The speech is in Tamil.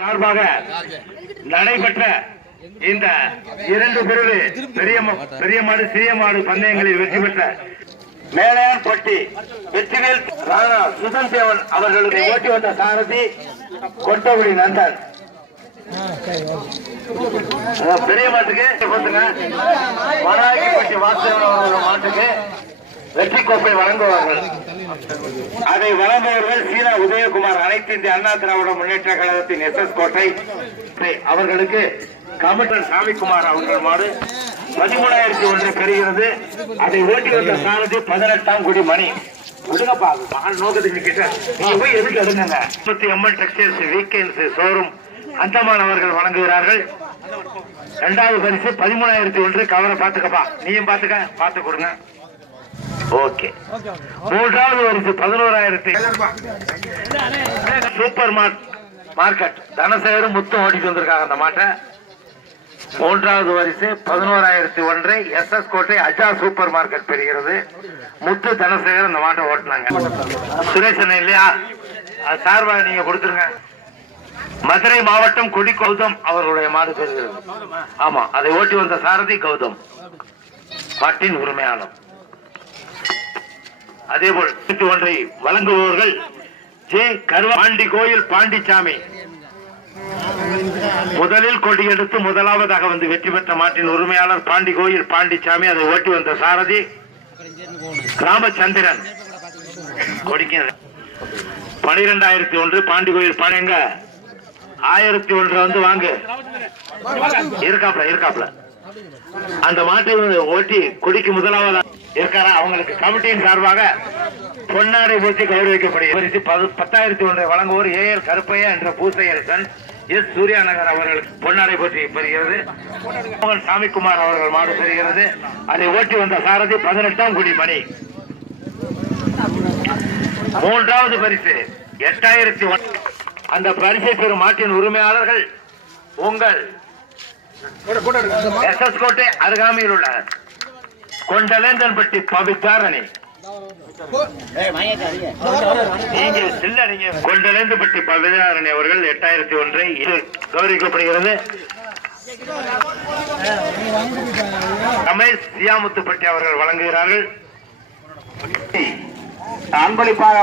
சார்பாக நடைபெற்ற இந்த இரண்டு பிரிவு பெரிய பெரிய மாடு சிறிய மாடு பந்தயங்களில் வெற்றி பெற்ற மேலையான்பட்டி வெற்றிவேல் ராணா சுதன் தேவன் அவர்களுக்கு ஓட்டி வந்த சாரதி கொட்டகுடி நந்தன். பெரிய மாட்டுக்கு கொடுத்துங்க மாட்டுக்கு. வெற்றி கோப்பை வழங்குவார்கள். அதை வழங்குவர்கள் சீனா உதயகுமார். அனைத்து இந்திய அண்ணா திராவிட முன்னேற்ற கழகத்தின் எஸ் எஸ் கோட்டை. அவர்களுக்கு கமிட்டர் சாமிக்குமார் அவர்கள் மாடு பதிமூணாயிரத்தி ஒன்று பெறுகிறது. அதை ஓட்டி வந்த சாரதி பதினெட்டாம் குடி மணி. விடுங்கப்பா மகள் நோக்கத்துக்கு கிட்ட. நீங்க போய் எதுக்கு எடுங்க முப்பத்தி ML textiles weekends showroom Andaman அவர்கள் வழங்குகிறார்கள். இரண்டாவது பரிசு பதிமூணாயிரத்தி ஒன்று. கவரை பாத்துக்கப்பா நீயும் பாத்துக்க பாத்து கொடுங்க. ஓகே. மூன்றாவது பரிசு பதினோராயிரத்தி. Super market. தனசேகரும் முத்தும் ஓடிட்டு வந்திருக்காங்க அந்த மாட்டை. மூன்றாவது வரிசை பதினோராயிரத்தி ஒன்றை. எஸ் எஸ் கோட்டை அஜா சூப்பர் மார்க்கெட் பெறுகிறது. முத்து தனசேகர் இந்த மாட்டை ஓட்டினாங்க. சுரேஷன் இல்லையா? அது சார்பாக நீங்க கொடுத்துருங்க. மதுரை மாவட்டம் கொடி கௌதம் அவர்களுடைய மாடு பெறுகிறது. ஆமா அதை ஓட்டி வந்த சாரதி கௌதம். மாட்டின் உரிமையாளர். அதேபோல் இருபத்தி ஒன்றை வழங்குபவர்கள் ஜே கருவா பாண்டி கோயில் பாண்டிச்சாமி. முதலில் கொடியெடுத்து முதலாவதாக வந்து வெற்றி பெற்ற மாட்டின் உரிமையாளர் பாண்டி கோயில் பாண்டிச்சாமி அதை ஓட்டி வந்த சாரதி ராமச்சந்திரன். கொடிக்க பனிரெண்டாயிரத்தி ஒன்று பாண்டி கோயில் பாண்டிங்க ஆயிரத்தி ஒன்று வந்து வாங்கு. இருக்காப்ல இருக்காப்ல அந்த மாட்டை ஓட்டி கொடிக்கு முதலாவதாக இருக்காரா? அவங்களுக்கு கமிட்டியின் சார்பாக பொன்னாடை பூசி கௌரவிக்கப்படுகிறது. பத்தாயிரத்தி ஒன்றை வழங்குவோர் ஏஎல் கருப்பையா என்ற பூசையரசன் எஸ். சூர்யா நகர் அவர்களுக்கு பொன்னாடை போட்டி பெறுகிறது. மோகன் சாமிக்குமார் அவர்கள் மாடு பெறுகிறது. அதை ஓட்டி வந்த சாரதி பதினெட்டாம் குடி மணி மூன்றாவது பரிசு எட்டாயிரத்தி ஒன் அந்த பரிசை பெறும் மாட்டின் உரிமையாளர்கள் உங்கள் எஸ். எஸ். கோட்டை அருகாமையில் உள்ள கொண்டலேந்தன்பட்டி பவித்தாரணி நீங்கள் இல்ல நீங்க கொண்டலேந்தப்பட்டி பவிதாரணி அவர்கள் எட்டாயிரத்தி ஒன்றை இது கௌரவிக்கப்படுகிறது. ரமேஷ் சியாமுத்துப்பட்டி அவர்கள் வழங்குகிறார்கள். அன்பளிப்பாக